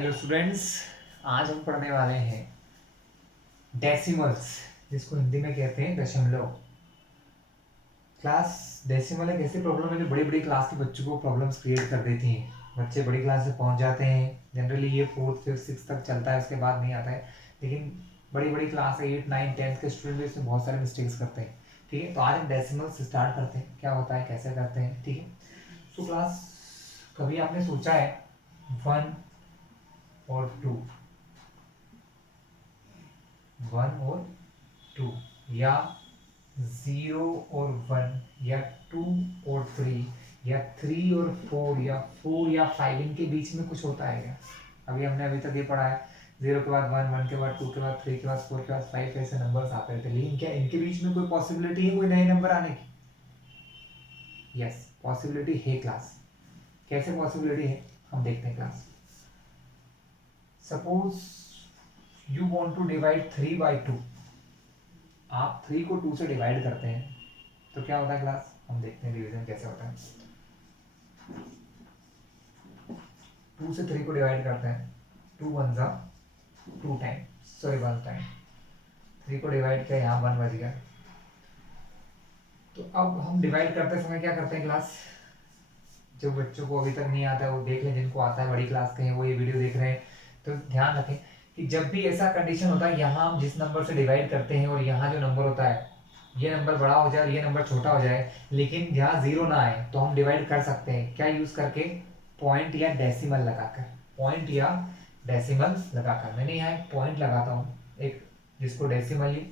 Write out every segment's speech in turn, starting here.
Hello students, आज हम पढ़ने वाले हैं डेसिमल्स, जिसको हिंदी में कहते हैं दशमलव। क्लास डेसिमल एक ऐसी प्रॉब्लम है जो बड़ी बड़ी क्लास के बच्चों को प्रॉब्लम्स क्रिएट कर देती हैं। बच्चे बड़ी क्लास में पहुंच जाते हैं, जनरली ये फोर्थ फिफ्थ सिक्स तक चलता है, उसके बाद नहीं आता है। लेकिन बड़ी बड़ी क्लास 8 9 10 के स्टूडेंट भी इसमें बहुत सारे मिस्टेक्स करते हैं। ठीक है, तो आज हम डेसिमल से स्टार्ट करते हैं, क्या होता है, कैसे करते हैं। ठीक है, तो क्लास कभी आपने सोचा है 1 और 2, 1 और 2, या 0 और 1, या 2 और 3, या 3 और 4, या 4 या 5, इनके बीच में कुछ होता है क्या? अभी तक ये पढ़ा है 0 के बाद 1, 1 के बाद 2 के बाद 3 के बाद 4 के बाद 5, ऐसे नंबर्स आते रहते हैं। लेकिन क्या इनके बीच में कोई पॉसिबिलिटी है कोई नए नंबर आने की? यस, पॉसिबिलिटी है क्लास। कैसे पॉसिबिलिटी है हम देखते हैं class. Suppose you want to divide 3 by 2, आप 3 को 2 से डिवाइड करते हैं तो क्या होता है क्लास, हम देखते हैं डिवीजन कैसे होता है। 2 से 3 को डिवाइड करते हैं, 2 वन जा 2 टाइम, सॉरी 1 टाइम। 3 को डिवाइड किया, यहाँ 1 बच गया। तो अब हम डिवाइड करते समय क्या करते हैं क्लास, जो बच्चों को अभी तक नहीं आता है वो देख लें, जिनको आता है बड़ी क्लास के हैं वो ये वीडियो देख रहे हैं तो ध्यान रखें कि जब भी ऐसा कंडीशन होता है, यहाँ हम जिस नंबर से डिवाइड करते हैं और यहाँ जो नंबर होता है, ये नंबर बड़ा हो जाए और ये नंबर छोटा हो जाए, लेकिन यहाँ जीरो ना आए, तो हम डिवाइड कर सकते हैं क्या यूज करके, पॉइंट या डेसिमल लगाकर। पॉइंट या डेसिमल लगाकर, मैंने यहाँ एक पॉइंट लगाता हूँ, एक जिसको डेसिमली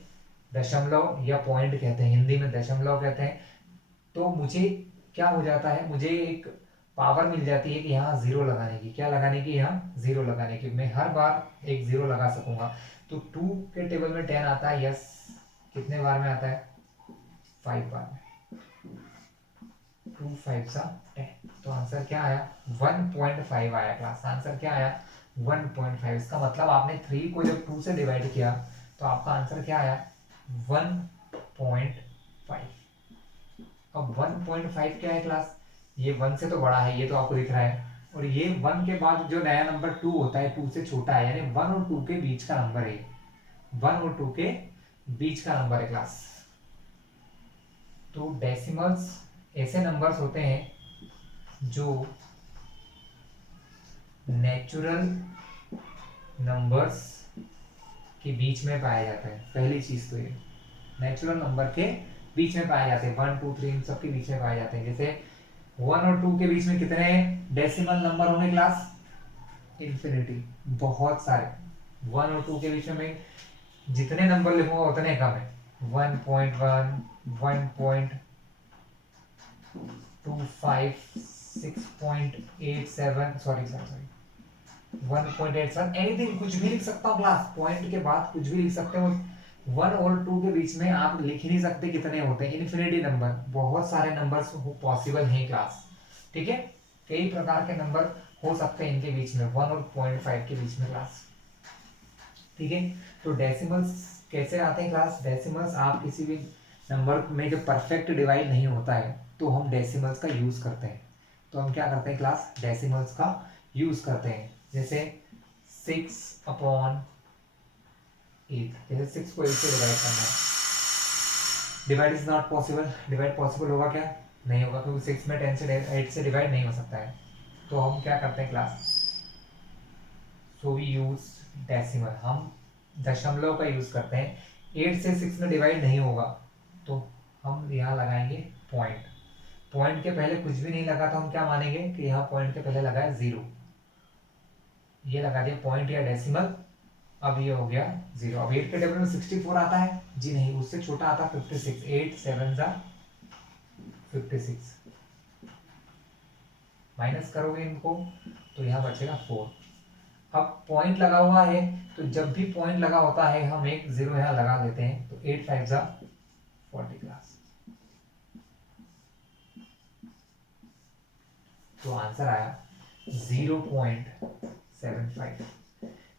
दशमलव या पॉइंट कहते हैं, हिंदी में दशमलव कहते हैं। तो मुझे क्या हो जाता है, मुझे एक पावर मिल जाती है कि यहाँ जीरो लगाने की, क्या लगाने की, यहाँ जीरो लगाने की। मैं हर बार एक जीरो लगा सकूंगा। तो 2 के टेबल में 10 आता है, यस, कितने बार में आता है, 5 बार में। 2 5 सा 10, तो आंसर क्या आया, 1.5 आया क्लास। आंसर क्या आया, 1.5। इसका मतलब आपने 3 को जब 2 से डिवाइड किया तो आपका आंसर क्या आया, 1.5। अब 1.5 क्या है क्लास, ये 1 से तो बड़ा है, ये तो आपको दिख रहा है, और ये 1 के बाद जो नया नंबर 2 होता है 2 से छोटा है, यानी 1 और 2 के बीच का नंबर है। 1 और 2 के बीच का नंबर है क्लास। तो डेसिमल्स ऐसे नंबर्स होते हैं जो नेचुरल नंबर्स के बीच में पाया जाता है। पहली चीज तो ये नेचुरल नंबर के बीच में पाए जाते हैं, 1 2 3 इन सब के बीच में पाए जाते हैं। जैसे 1 और 2 के बीच में कितने डेसिमल नंबर होंगे क्लास, इन्फिनिटी, बहुत सारे। 1 और 2 के बीच में जितने नंबर लिखूंगा उतने कम है। 1.1, 1.25, 6.87, सॉरी 1.87, एनीथिंग, कुछ भी लिख सकता हूँ क्लास, पॉइंट के बाद कुछ भी लिख सकते हो। 1 और 2 के बीच में आप लिख ही नहीं सकते कितने होते हैं, इन्फिनिटी नंबर, बहुत सारे नंबर्स पॉसिबल हैं क्लास। ठीक है, कई प्रकार के नंबर हो सकते हैं इनके बीच में, 1 और 0.5 के बीच में क्लास। ठीक है, तो डेसिमल्स कैसे आते हैं क्लास, डेसिमल्स आप किसी भी नंबर में जो परफेक्ट डिवाइड नहीं होता है तो हम डेसिमल्स का यूज करते हैं। तो हम क्या करते हैं क्लास, डेसिमल्स का यूज करते हैं। जैसे 6/8, जैसे 6 को 8 से डिवाइड करना है, divide is not possible. Divide possible होगा क्या, नहीं होगा, क्योंकि 6 में 10 से 8 से डिवाइड नहीं हो सकता है। तो हम क्या करते हैं class, so we use decimal, हम दशमलव का यूज करते हैं। 8 से 6 में डिवाइड नहीं होगा तो हम यहाँ लगाएंगे पॉइंट। पॉइंट के पहले कुछ भी नहीं लगा तो हम क्या मानेंगे कि यहाँ पॉइंट के पहले लगा है 0, ये लगा दिया पॉइंट या डेसिमल। अब ये हो गया 0। अब 8 के टेबल में 64 आता है, जी नहीं, उससे छोटा आता है 56। 8 7 जा 56, माइनस करोगे इनको तो यहाँ बचेगा 4। अब पॉइंट लगा हुआ है तो जब भी पॉइंट लगा होता है हम एक 0 यहाँ लगा देते हैं, तो 8 5 जा 40 क्लास। तो आंसर आया 0.75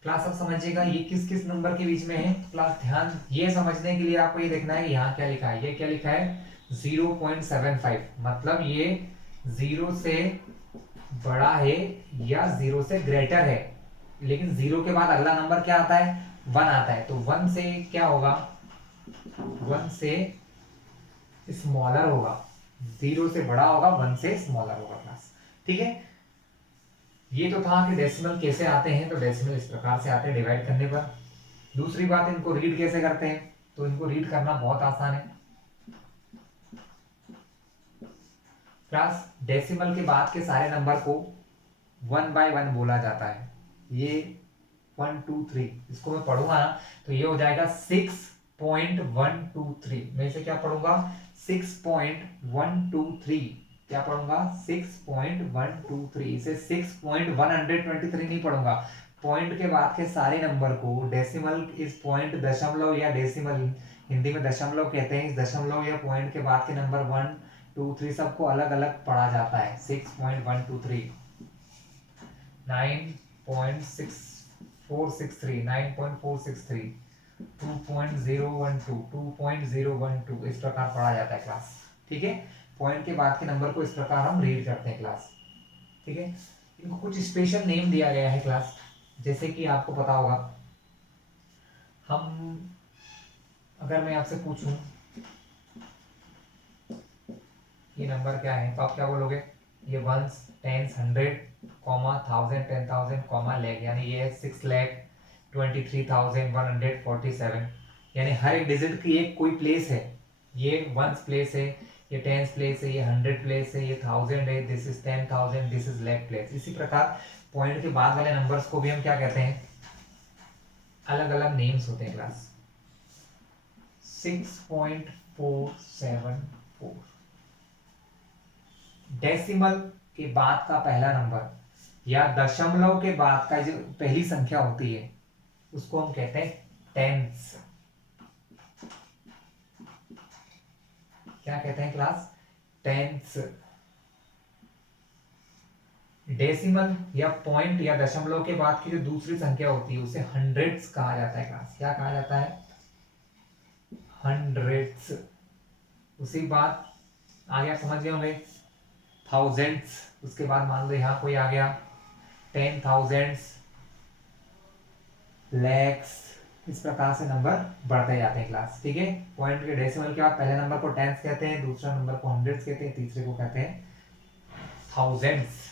क्लास। अब समझिएगा ये किस किस नंबर के बीच में है क्लास। ध्यान, ये समझने के लिए आपको ये देखना है कि यहाँ क्या लिखा है, ये क्या लिखा है 0.75, मतलब ये 0 से बड़ा है या 0 से ग्रेटर है। लेकिन 0 के बाद अगला नंबर क्या आता है, 1 आता है, तो 1 से क्या होगा, 1 से स्मॉलर होगा, 0 से बड़ा होगा, 1 से स्मॉलर होगा क्लास। ठीक है, ये तो था कि डेसिमल कैसे आते हैं, तो डेसिमल इस प्रकार से आते हैं डिवाइड करने पर। दूसरी बात, इनको रीड कैसे करते हैं, तो इनको रीड करना बहुत आसान है क्लास। डेसिमल के बाद के सारे नंबर को 1 बाय 1 बोला जाता है। ये 1 2 3, इसको मैं पढ़ूंगा ना तो ये हो जाएगा 6.123। मैं इसे क्या पढ़ूंगा, 6.123। क्या पढ़ूंगा, 6.123। इसे 6.123 नहीं पढ़ूंगा। पॉइंट के बाद के सारे नंबर को डेसिमल, इस पॉइंट दशमलव या डेसिमल, हिंदी में दशमलव कहते हैं, इस दशमलव या पॉइंट के बाद के नंबर 1 2 3 सबको अलग अलग पढ़ा जाता है। 6.123, 9.6463, 9.463, 2.012, 2.012, इस प्रकार पढ़ा जाता है क्लास। ठीक है, पॉइंट के बाद के नंबर को इस प्रकार हम रीड करते हैं क्लास। ठीक है, इनको कुछ स्पेशल नेम दिया गया है क्लास, जैसे कि आपको पता होगा, हम अगर मैं आपसे पूछूं ये नंबर क्या है, तो आप क्या बोलोगे, ये ones tens 100 comma 1000 10,000 comma lakh, यानी ये 6,23,147, यानी हर एक डिजिट की एक कोई प्लेस है। ये वंस प्लेस है, ये टेंस प्लेस है, ये 100 प्लेस है, ये 1000 है, this is 10,000, this is lakh place. इसी प्रकार पॉइंट के बाद वाले नंबर्स को भी हम क्या कहते हैं, अलग अलग नेम्स होते हैं क्लास। 6.474, डेसिमल के बाद का पहला नंबर या दशमलव के बाद का जो पहली संख्या होती है उसको हम कहते हैं टेंस। क्या कहते हैं क्लास, टेंस। डेसिमल या पॉइंट या दशमलव के बाद की जो दूसरी संख्या होती है उसे हंड्रेड्स कहा जाता है क्लास। क्या कहा जाता है, हंड्रेड्स। उसी बात आगे आप समझ गए होंगे, थाउजेंड्स, उसके बाद मान लो यहां कोई आ गया 10,000, लैक्स, इस प्रकार से नंबर बढ़ते जाते हैं क्लास। ठीक है, पॉइंट के डेसिमल के बाद पहले नंबर को टेंस कहते हैं, दूसरा नंबर को हंड्रेड्स कहते हैं, तीसरे को कहते हैं थाउजेंड्स।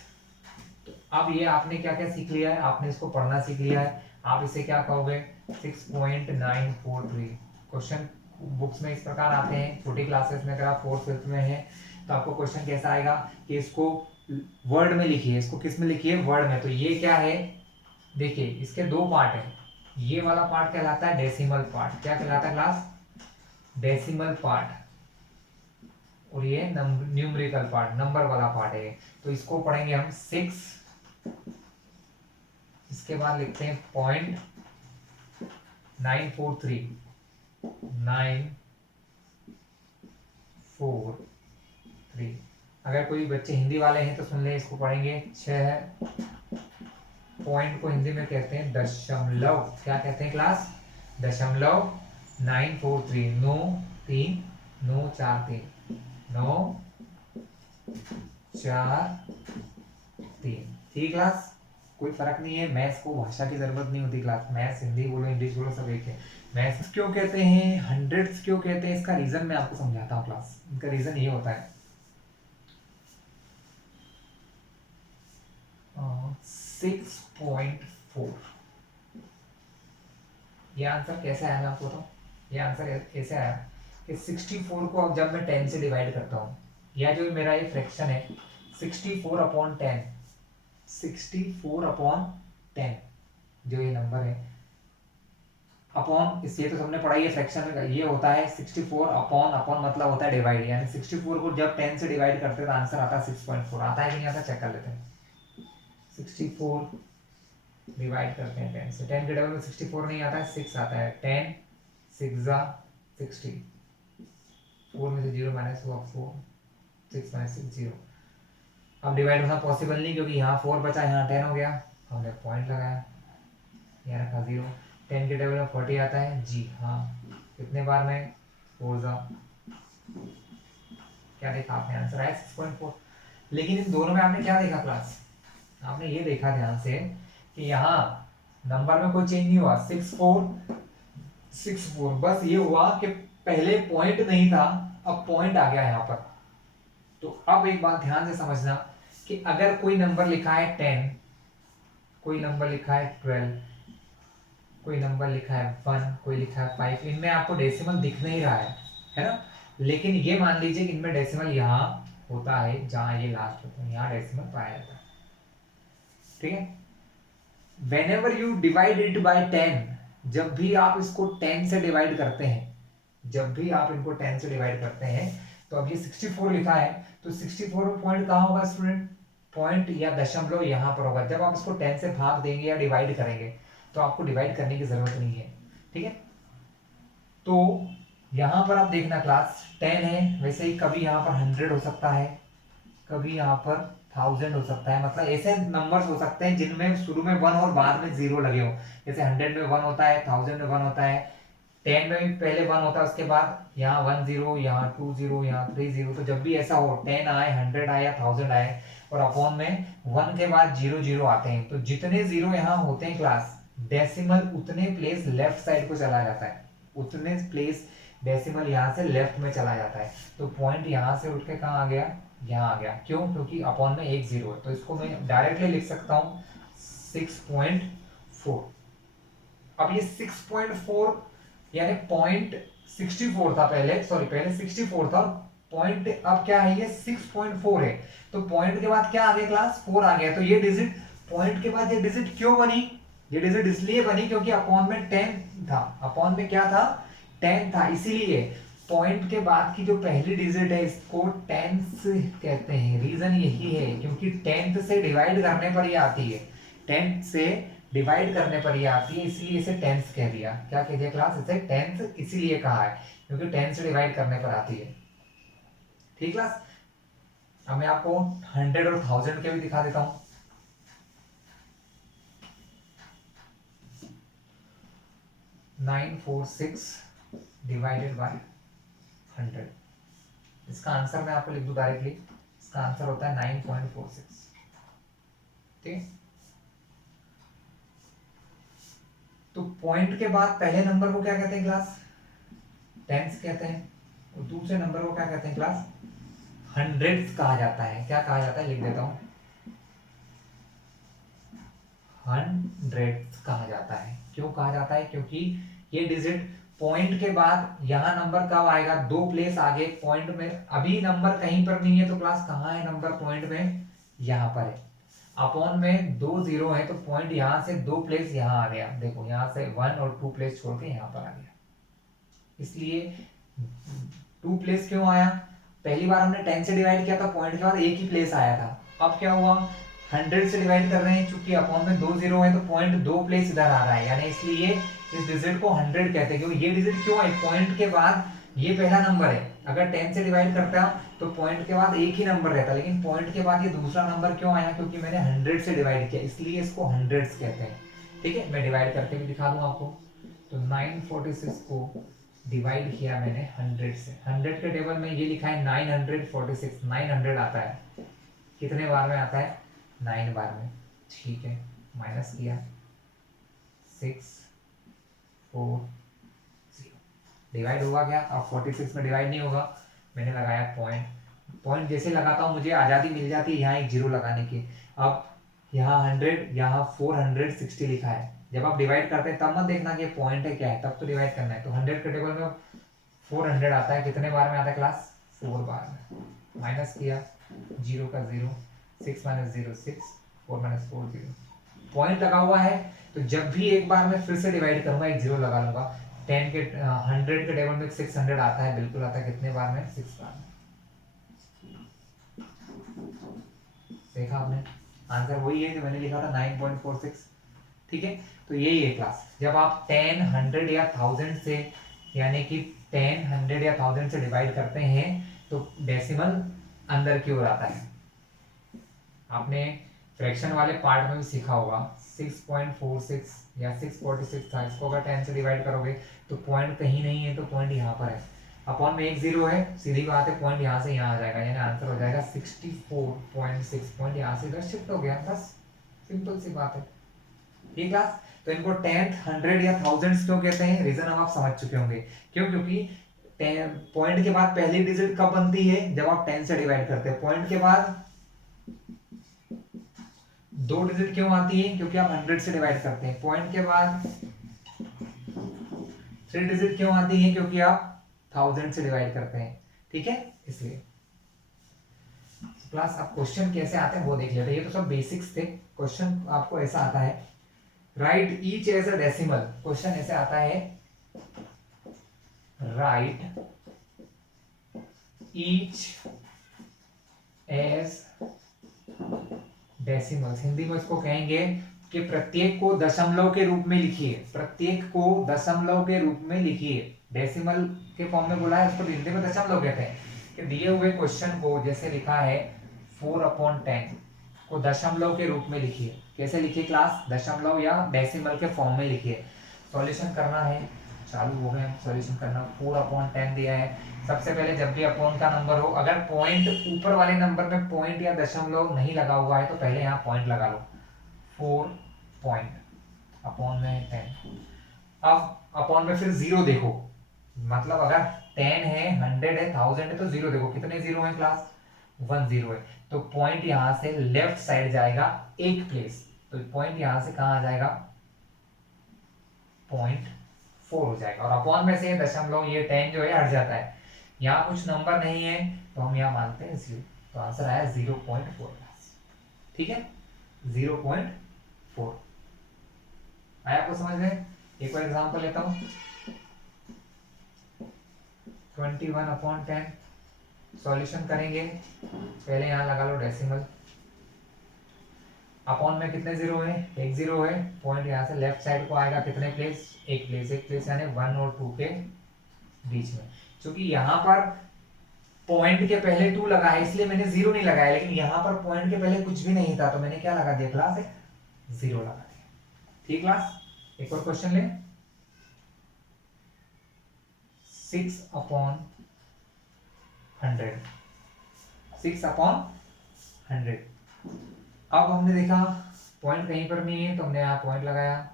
तो अब ये आपने क्या क्या सीख लिया है, आपने इसको पढ़ना सीख लिया है। आप इसे क्या कहोगे, 6.943। क्वेश्चन बुक्स में इस प्रकार आते हैं, छोटी क्लासेस में अगर आप 4th 5th में हैं तो आपको क्वेश्चन कैसा आएगा कि इसको वर्ड में लिखिए, इसको किस में लिखिए, वर्ड में। तो ये क्या है, देखिए इसके दो पार्ट है, ये वाला पार्ट कहलाता है डेसिमल पार्ट। क्या कहलाता है क्लास, डेसिमल पार्ट, और ये न्यूमेरिकल पार्ट, नंबर वाला पार्ट है। तो इसको पढ़ेंगे हम 6, इसके बाद लिखते हैं 0.943, 943। अगर कोई बच्चे हिंदी वाले हैं तो सुन ले, इसको पढ़ेंगे 6, पॉइंट को हिंदी में कहते हैं दशमलव। क्या कहते हैं क्लास, दशमलव। 943, 9 3 9 4 3, 9 4 3। ठीक क्लास, कोई फर्क नहीं है, मैथ्स को भाषा की जरूरत नहीं होती क्लास, मैथ्स हिंदी बोलो इंग्लिश बोलो सब एक है। मैथ्स क्यों कहते हैं, हंड्रेड्स क्यों कहते हैं, इसका रीजन मैं आपको समझाता हूँ क्लास। इनका रीजन ये होता है, 6.4। ये आंसर कैसे आया, मैं आपको बताऊं। ये आंसर कैसे आया कि 64 को अब जब मैं 10 से डिवाइड करता हूँ, या जो मेरा ये फ्रैक्शन है 64/10, 64/10 जो ये नंबर है, अपॉन, इससे तो सबने पढ़ा है फ्रैक्शन में ये होता है 64 अपॉन मतलब होता है डिवाइड, यानी 64 को जब 10 से डिवाइड करते हैं तो आंसर आता है 6.4। आता है कि नहीं आता, चेक कर लेते हैं। 64 डिवाइड करते हैं 10 से, 10 के डबल में 64 नहीं आता है, 6 आता है। 10 6 60, 4 में से 0 माइनस हुआ 4, 6 माइनस 6 0। अब डिवाइड होना पॉसिबल नहीं क्योंकि यहाँ 4 बचा, यहाँ 10 हो गया, हमने पॉइंट लगाया, यहाँ रखा 0। 10 के टेबल में 40 आता है, जी हाँ। कितने बार में, 4 क्या देखा आपने, आंसर आया 6.4। लेकिन इन दोनों में आपने क्या देखा क्लास, आपने ये देखा ध्यान से कि यहाँ नंबर में कोई चेंज नहीं हुआ, 6464, बस ये हुआ कि पहले पॉइंट नहीं था, अब पॉइंट आ गया यहाँ पर। तो अब एक बात ध्यान से समझना कि अगर कोई नंबर लिखा है 10, कोई नंबर लिखा है 12, कोई नंबर लिखा है 1, कोई लिखा है 5, इनमें आपको डेसिमल दिख नहीं रहा है ना, लेकिन ये मान लीजिए कि इनमें डेसिमल यहाँ होता है, जहां ये लास्ट होता है यहाँ डेसिमल पाया जाता है, ठीक है। whenever you divide it by 10, जब भी आप इसको 10 से डिवाइड करते हैं, जब भी आप इनको 10 से डिवाइड करते हैं, तो अब ये 64 लिखा है, तो 64 में पॉइंट कहाँ होगा स्टूडेंट, पॉइंट या दशमलव यहाँ पर होगा। जब आप इसको 10 से भाग देंगे या डिवाइड करेंगे, तो आपको डिवाइड करने की जरूरत नहीं है, ठीक है। तो यहाँ पर आप देखना क्लास 10 है, वैसे ही कभी यहाँ पर 100 हो सकता है, कभी यहाँ पर 1000 हो सकता है, मतलब ऐसे नंबर्स हो सकते हैं जिनमें शुरू में 1 और बाद में 0 लगे हो। जैसे 100 में 1 होता है, 1000 में 1 होता है, 10 में भी पहले 1 होता है, उसके बाद यहाँ 1 0, यहाँ 2 0, यहाँ 3 0। तो जब भी ऐसा हो, 10 आए, 100 आए या 1000 आए और अपॉन में 1 के बाद 0 0 आते हैं, तो जितने 0 यहाँ होते हैं क्लास, डेसिमल उतने प्लेस लेफ्ट साइड को चला जाता है, उतने प्लेस डेसिमल यहाँ से लेफ्ट में चला जाता है। तो पॉइंट यहाँ से उठ के कहाँ आ गया, यहाँ आ गया। क्यों, क्योंकि अपॉन में 1 0 है, तो इसको मैं डायरेक्टली लिख सकता हूँ 6.4। अब ये 6.4 यानी पॉइंट 64 था पहले, सॉरी पहले 64 था, पॉइंट अब क्या है, ये 6.4 है। तो पॉइंट के बाद क्या आ गया क्लास, 4 आ गया। तो ये डिजिट, पॉइंट के बाद ये डिजिट क्यों बनी, ये डिजिट इसलिए बनी क्योंकि अपॉन में 10 था, अपॉन में क्या था, 10 था, इसीलिए पॉइंट के बाद की जो पहली डिजिट है इसको टेंथ कहते हैं। रीजन यही है क्योंकि 10th से डिवाइड करने पर ये आती है, 10th से डिवाइड करने पर ये आती है, इसलिए इसे 10th कह दिया। क्या कह दिया क्लास, इसे 10th इसीलिए कहा है क्योंकि 10 से डिवाइड करने पर आती है, ठीक क्लास। अब मैं आपको 100 और 1000 के भी दिखा देता हूं। 946 डिवाइडेड बाय 100, इसका आंसर मैं आपको लिख दूं डायरेक्टली, इसका आंसर होता है 9.46, ठीक। तो पॉइंट के बाद पहले नंबर को क्या कहते हैं क्लास, टेंस कहते हैं, और दूसरे नंबर को क्या कहते हैं क्लास, हंड्रेड्स कहा जाता है। क्या कहा जाता है, लिख देता हूं, हंड्रेड्स कहा जाता है। क्यों कहा जाता है, क्योंकि ये डिजिट पॉइंट के बाद यहाँ नंबर कब आएगा, 2 प्लेस आगे पॉइंट में, अभी नंबर कहीं पर नहीं है, तो क्लास कहाँ है नंबर पॉइंट में, यहाँ पर है। अपॉन में 2 0 है, तो पॉइंट यहाँ से 2 प्लेस यहाँ आ गया, देखो यहाँ से 1 और 2 प्लेस छोड़ के यहाँ पर आ गया, इसलिए 2 प्लेस क्यों आया, पहली बार हमने 10 से डिवाइड किया था, पॉइंट के बाद एक ही प्लेस आया था। अब क्या हुआ, 100 से डिवाइड कर रहे हैं, चूंकि अपॉन में 2 0 है, तो पॉइंट 2 प्लेस इधर आ रहा है, यानी इसलिए इस डिजिट को 100 कहते हैं। क्योंकि ये डिजिट क्यों है, पॉइंट के बाद ये पहला नंबर है, अगर 10 से डिवाइड करता तो पॉइंट के बाद एक ही नंबर रहता, लेकिन पॉइंट के बाद ये दूसरा नंबर क्यों आया, क्योंकि मैंने 100 से डिवाइड किया, इसलिए इसको हंड्रेड्स कहते हैं, ठीक है। मैं डिवाइड करके भी दिखा दूं आपको। तो 946 को डिवाइड किया मैंने 100 से, 100 के टेबल में ये लिखा है 946, 900 आता है, कितने बार में आता है, 9 बार में, ठीक है। माइनस किया 6 4 0, डिवाइड होगा क्या, अब 46 में डिवाइड नहीं होगा, मैंने लगाया पॉइंट, पॉइंट जैसे लगाता हूँ मुझे आज़ादी मिल जाती है यहाँ एक 0 लगाने की। अब यहाँ 100, यहाँ 460 लिखा है, जब आप डिवाइड करते हैं तब मत देखना कि पॉइंट है क्या है, तब तो डिवाइड करना है। तो 100 के टेबल में 400 आता है, कितने बार में आता है क्लास, 4 बार में। माइनस किया 0 का 0, 6 माइनस 0 6, 4 माइनस 4 0, पॉइंट लगा हुआ है, तो जब भी एक बार मैं फिर से डिवाइड करूंगा एक 0 लगा लूंगा। 10 के 100 के टेबल में 600 आता है, बिल्कुल आता है, कितने बार में, 6 बार में। देखा आपने, आंसर वही है जो मैंने लिखा था 9.46, ठीक है। तो यही है क्लास, जब आप 10 100 या 1000 से, यानी कि 10 100 या 1000 से डिवाइड करते हैं, तो डेसिमल अंदर की ओर आता है। आपने फ्रैक्शन वाले पार्ट में भी सीखा होगा, 6.46 या 646 था, इसको अगर 10 से डिवाइड करोगे तो पॉइंट कहीं नहीं है, तो पॉइंट यहाँ पर है, अपॉन में 1 0 है, सीधी बात है, पॉइंट यहाँ से यहाँ आ जाएगा, यानी आंसर हो जाएगा 64.6, पॉइंट यहाँ से इधर शिफ्ट हो गया, बस सिंपल सी बात है, ठीक क्लास। तो इनको टेंथ, हंड्रेड या थाउजेंड्स क्यों कहते हैं, रीजन अब आप समझ चुके होंगे। क्यों? क्योंकि पॉइंट के बाद पहली डिजिट कब बनती है, जब आप 10 से डिवाइड करते हैं। पॉइंट के बाद दो डिजिट क्यों आती है, क्योंकि आप 100 से डिवाइड करते हैं। पॉइंट के बाद 3 डिजिट क्यों आती है, क्योंकि आप 1000 से डिवाइड करते हैं। ठीक है, इसलिए। क्लास अब क्वेश्चन कैसे आते हैं वो देख लेते हैं। ये तो सब बेसिक्स थे। क्वेश्चन आपको ऐसा आता है, write each as a decimal. Question ऐसे आता है, write each as decimals. Hindi में इसको कहेंगे कि प्रत्येक को दशमलव के रूप में लिखिए। प्रत्येक को दशमलव के रूप में लिखिए। डेसिमल के फॉर्म में बोला है, इसको हिंदी में दशमलव कहते हैं। कि दिए हुए क्वेश्चन को जैसे लिखा है 4/10 को दशमलव के रूप में लिखिए। कैसे लिखिए क्लास, दशमलव या डेसिमल के फॉर्म में लिखिए। सॉल्यूशन करना है, चालू हो गए सॉल्यूशन करना। 4/10 दिया है। सबसे पहले जब भी अपॉन का नंबर हो, अगर पॉइंट ऊपर वाले नंबर में पॉइंट या दशमलव नहीं लगा हुआ है तो पहले यहाँ पॉइंट लगा लो। 4 पॉइंट अपॉन में 10। अब अपॉन में फिर जीरो देखो, मतलब अगर 10 है, 100 है, 1000 है तो जीरो देखो कितने जीरो है क्लास, 1 जीरो है। तो पॉइंट यहां से लेफ्ट साइड जाएगा एक प्लेस। तो पॉइंट यहां से कहां आ जाएगा, 0.4 हो जाएगा। और अपॉन में से दशमलव ये 10 जो है हट जाता है। यहाँ कुछ नंबर नहीं है तो हम यहाँ मानते हैं 0। तो आंसर आया 0.4 क्लास। ठीक है, 0.4 आया आपको समझ में। एक और एग्जांपल लेता हूँ, 21/10 सॉल्यूशन करेंगे। पहले यहाँ लगा लो डेसिमल। अपॉन में कितने जीरो है, एक जीरो है। पॉइंट यहाँ से लेफ्ट साइड को आएगा कितने प्लेस, एक प्लेस। एक प्लेस यानी 1 और 2 के बीच में। क्योंकि यहाँ पर पॉइंट के पहले 2 लगा है इसलिए मैंने जीरो नहीं लगाया, लेकिन यहाँ पर पॉइंट के पहले कुछ भी नहीं था तो मैंने क्या लगा दिया क्लास, जीरो लगा दिया। ठीक क्लास, एक और क्वेश्चन ले। 6/100, 6/100। अब हमने देखा पॉइंट कहीं पर नहीं है तो हमने यहाँ पॉइंट लगाया।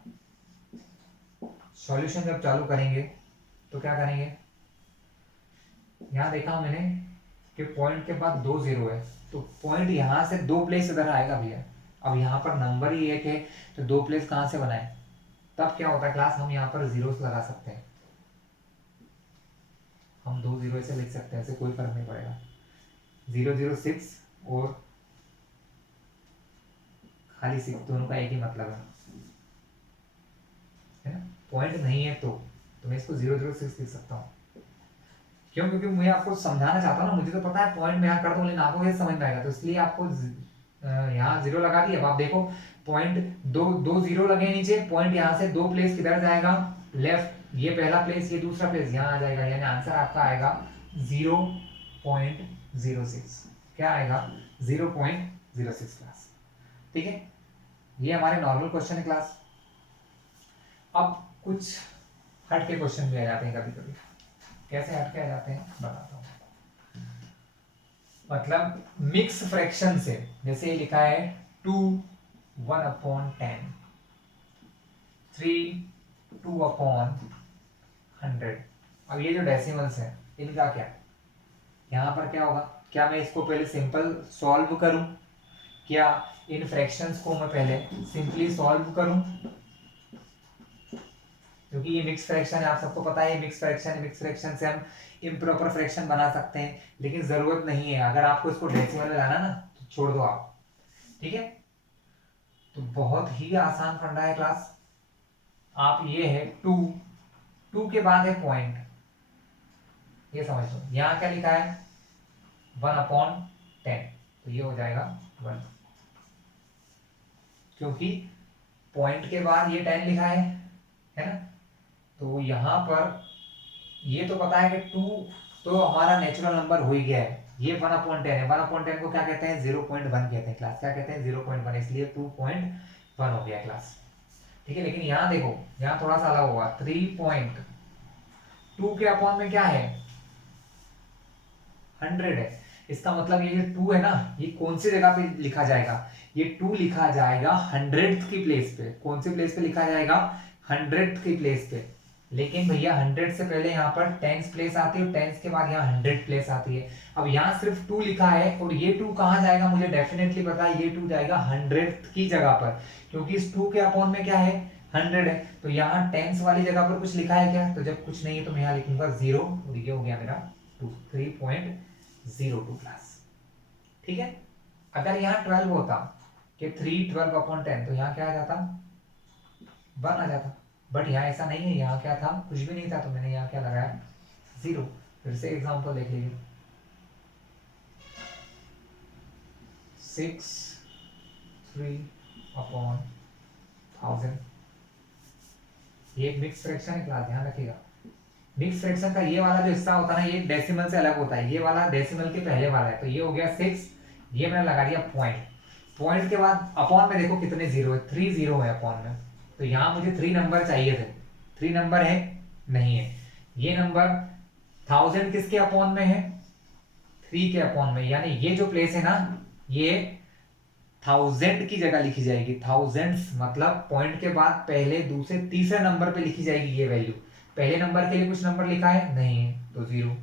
सॉल्यूशन जब चालू करेंगे तो क्या करेंगे, यहाँ देखा मैंने कि पॉइंट के बाद 2 जीरो है तो पॉइंट यहाँ से 2 प्लेस इधर आएगा भैया। अब यहाँ पर नंबर ही एक है तो 2 प्लेस कहाँ से बनाए, तब क्या होता है क्लास, हम यहाँ पर जीरो लगा सकते हैं। हम 2 जीरो से लिख सकते हैं, ऐसे कोई फर्क नहीं पड़ेगा। 006 और खाली 6 दोनों का एक ही मतलब है ना। पॉइंट नहीं है तो मैं इसको 006 लिख सकता हूँ। क्यों? क्योंकि मैं आपको समझाना चाहता हूँ ना, मुझे तो पता है पॉइंट में यहाँ कर दूँ लेकिन आपको ये समझ में आएगा तो इसलिए आपको यहाँ जीरो लगा दिया। अब आप देखो पॉइंट दो जीरो लगे नीचे, पॉइंट यहाँ से 2 प्लेस किधर जाएगा, लेफ्ट। ये पहला प्लेस, ये दूसरा प्लेस यहाँ आ जाएगा, यानी आंसर आपका आएगा 0.06। क्या आएगा, 0.06 क्लास। ठीक है, ये हमारे नॉर्मल क्वेश्चन है क्लास। अब कुछ हट के क्वेश्चन भी आ जाते हैं कभी कभी। कैसे हट के आ जाते हैं बताता हूँ। मतलब मिक्स फ्रैक्शन से, जैसे ये लिखा है 2 1/10, 3 2/100। अब ये जो डेसिमल्स है इनका क्या, यहाँ पर क्या होगा, क्या मैं इसको पहले सिंपल सॉल्व करूं, क्या इन फ्रैक्शंस को मैं पहले सिंपली सॉल्व करूं, क्योंकि ये मिक्स फ्रैक्शन है, आप सबको पता है मिक्स फ्रैक्शन है। मिक्स फ्रैक्शन से हम इम्प्रॉपर फ्रैक्शन बना सकते हैं, लेकिन जरूरत नहीं है। अगर आपको इसको डेसिमल में लाना ना तो छोड़ दो आप। ठीक है, तो बहुत ही आसान फंडा है क्लास। आप ये है 2 के बाद है पॉइंट, ये समझ लो। यहाँ क्या लिखा है 1/10, तो ये हो जाएगा 1, क्योंकि पॉइंट के बाद ये 10 लिखा है ना। तो यहाँ पर ये तो पता है कि 2 तो हमारा नेचुरल नंबर हो ही गया है। ये 1/10 है, 1/10 को क्या कहते हैं, 0.1 कहते हैं क्लास। क्या कहते हैं, 0.1, इसलिए 2.1 हो गया क्लास। ठीक है, लेकिन यहाँ देखो, यहाँ थोड़ा सा अलग होगा। 3.2 के अपॉन में क्या है, 100 है। इसका मतलब ये जो 2 है ना, ये कौन सी जगह पे लिखा जाएगा, ये 2 लिखा जाएगा 100th की प्लेस पे। कौन सी प्लेस पे लिखा जाएगा? 100th की प्लेस पे। लेकिन भैया 100 से पहले यहाँ पर 10th प्लेस आती है और 10th के बाद यहाँ 100 प्लेस आती है। अब यहाँ सिर्फ 2 लिखा है और ये 2 कहाँ जाएगा मुझे डेफिनेटली पता है, ये 2 जाएगा 100th की जगह पर, क्योंकि इस 2 के अपॉन में क्या है? 100 है। तो यहाँ 10th वाली जगह पर कुछ लिखा है क्या? तो जब कुछ नहीं है तो मैं यहाँ लिखूंगा 0 और ये हो गया मेरा 3.02 क्लास। ठीक है। अगर यहाँ 12 होता कि 3 12 अपॉन 10 तो यहाँ क्या आ जाता? 1 आ जाता। बट यहाँ ऐसा नहीं है, यहाँ क्या था? कुछ भी नहीं था, तो मैंने यहाँ क्या लगाया? 0। फिर से एग्जांपल देख लीजिए, 6 3 अपॉन 1000। ये एक मिक्स फ्रैक्शन है क्लास, ध्यान रखिएगा। मिक्स फ्रैक्शन का ये वाला जो हिस्सा होता है ना, ये डेसिमल से अलग होता है। ये वाला डेसिमल के पहले वाला है, तो ये हो गया 6, ये मैंने लगा दिया पॉइंट। पॉइंट के बाद अपॉन में देखो कितने जीरो है, 3 जीरो है अपॉन में। तो यहाँ मुझे 3 नंबर चाहिए थे, 3 नंबर है नहीं है। ये नंबर 1000 किसके अपॉन में है? 3 के अपॉन में, यानी ये जो प्लेस है ना, ये 1000 की जगह लिखी जाएगी। थाउजेंड्स मतलब पॉइंट के बाद पहले दूसरे तीसरे नंबर पे लिखी जाएगी ये वैल्यू। पहले नंबर के लिए कुछ नंबर लिखा है नहीं है तो 0,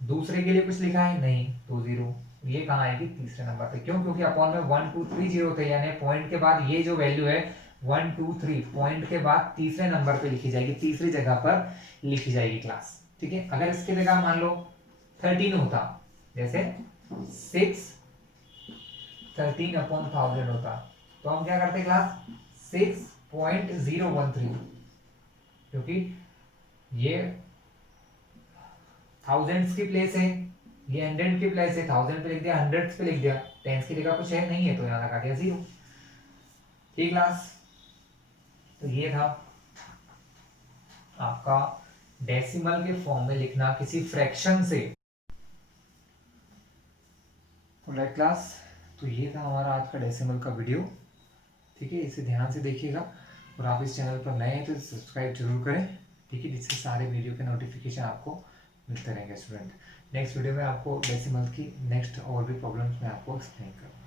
दूसरे के लिए कुछ लिखा है नहीं तो 0। ये कहाँ आएगी? तीसरे नंबर पे। क्यों? क्योंकि अपॉन में 1 2 3 0 थे, यानी पॉइंट के बाद ये जो वैल्यू है 1 2 3 पॉइंट के बाद तीसरे नंबर पे लिखी जाएगी, तीसरी जगह पर लिखी जाएगी क्लास। ठीक है। अगर इसकी जगह मान लो 13 होता, जैसे 6 13 अपॉन 1000 होता, तो हम क्या करते क्लास? 6.013, क्योंकि ये थाउजेंड्स की प्लेस है, ये 100 की प्लेस है, 1000 पे लिख दिया, 100 पे लिख दिया, टेंस की जगह कुछ है नहीं है तो यहाँ लगा दिया 0। ठीक क्लास, तो ये था आपका डेसिमल के फॉर्म में लिखना किसी फ्रैक्शन से। राइट क्लास, तो ये था हमारा आज का डेसिमल का वीडियो। ठीक है, इसे ध्यान से देखिएगा और आप इस चैनल पर नए हैं तो सब्सक्राइब जरूर करें। ठीक है, जिससे सारे वीडियो के नोटिफिकेशन आपको मिलते रहेंगे स्टूडेंट। नेक्स्ट वीडियो में आपको डेसिमल की नेक्स्ट और भी प्रॉब्लम्स मैं आपको एक्सप्लेन करूँगा।